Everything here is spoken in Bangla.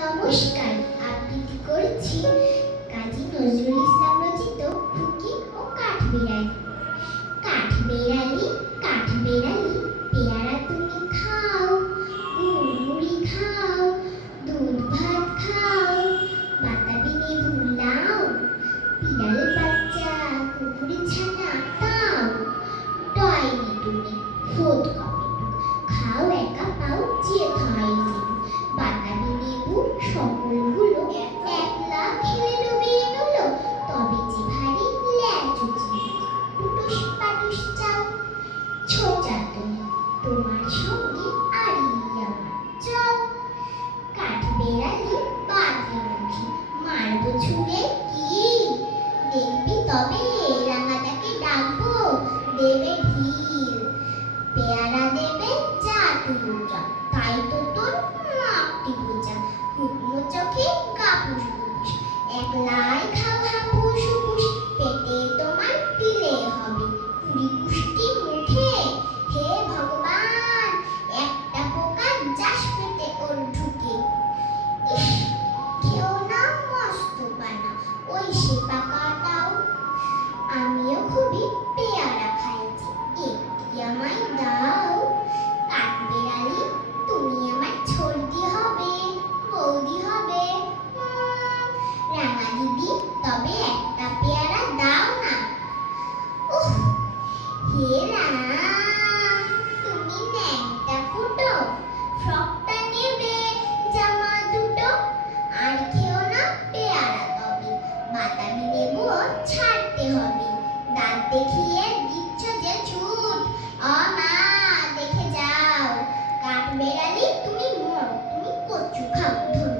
নমস্কার, আবৃত্তি করছি কাজী নজরুল ইসলাম রচিত খুকি ও কাঠবিড়ালি। কাঠবিড়ালি, কাঠবিড়ালি, পেয়ারা তুমি খাও, গুড় মুড়ি খাও, দুধ ভাত খাও, বাতাবি লেবু লাও, বিড়াল বাচ্চা কুকুরি ছানা তাও, ডয়নি তুমি খোদ কমেটু, খাও একা পাও যে খাইনি, বাতাবি লেবু সকলগুলো একলা খেলে ডুবিয়ে নুলো, তবে যে ভারী ল্যাচুচি টুটুস পাটুস চাও, ছোটা তুমি তোমার সঙ্গে আড়িয়ে আমার যাও। কাঠবিড়ালি বাদলমুখী, মারবো ছুঁড়ে কি, দেখবি তবে রাঙাটাকে ডাকবো, দেবে ঢিল, পেয়ারা দেবে যা তুলুটা, তাই তো তোর মাপটি বোঝা, শুকনো চোখে গাপুস গুপুস, একলাই খাও হাপুস হুপুস, পেটে তোমার পিলে হবে পুরি পুষ্টি মুখে, হে ভগবান একটা পোকা যাস পেটে ওর ঢুকে। ইস, কেউ না মস্ত পানা, ওই সে পাকাটাও, আমিও খুবই পেয়ারা খাইছি, একটি আমায় দাও। কাঠবিড়ালি তুমি আমার ছোলটি হবে, বৌদি হবে, রাঙা দিদি তবে একটা পেয়ারা দাও না। উহ, হে রাম, তুমি ন্যাংটা ফুটো, ফ্রকটা নেবে জামা দুটো, আর খেও না পেয়ারা তবে, বাতাবি লেবু ছাড়তে হবে, দাঁত দেখিয়ে দিচ্ছ যে ছুট, মা দেখে যাও। কাঠবিড়ালি তুমি মরো, তুমি কচু খাও, ধন্যবাদ।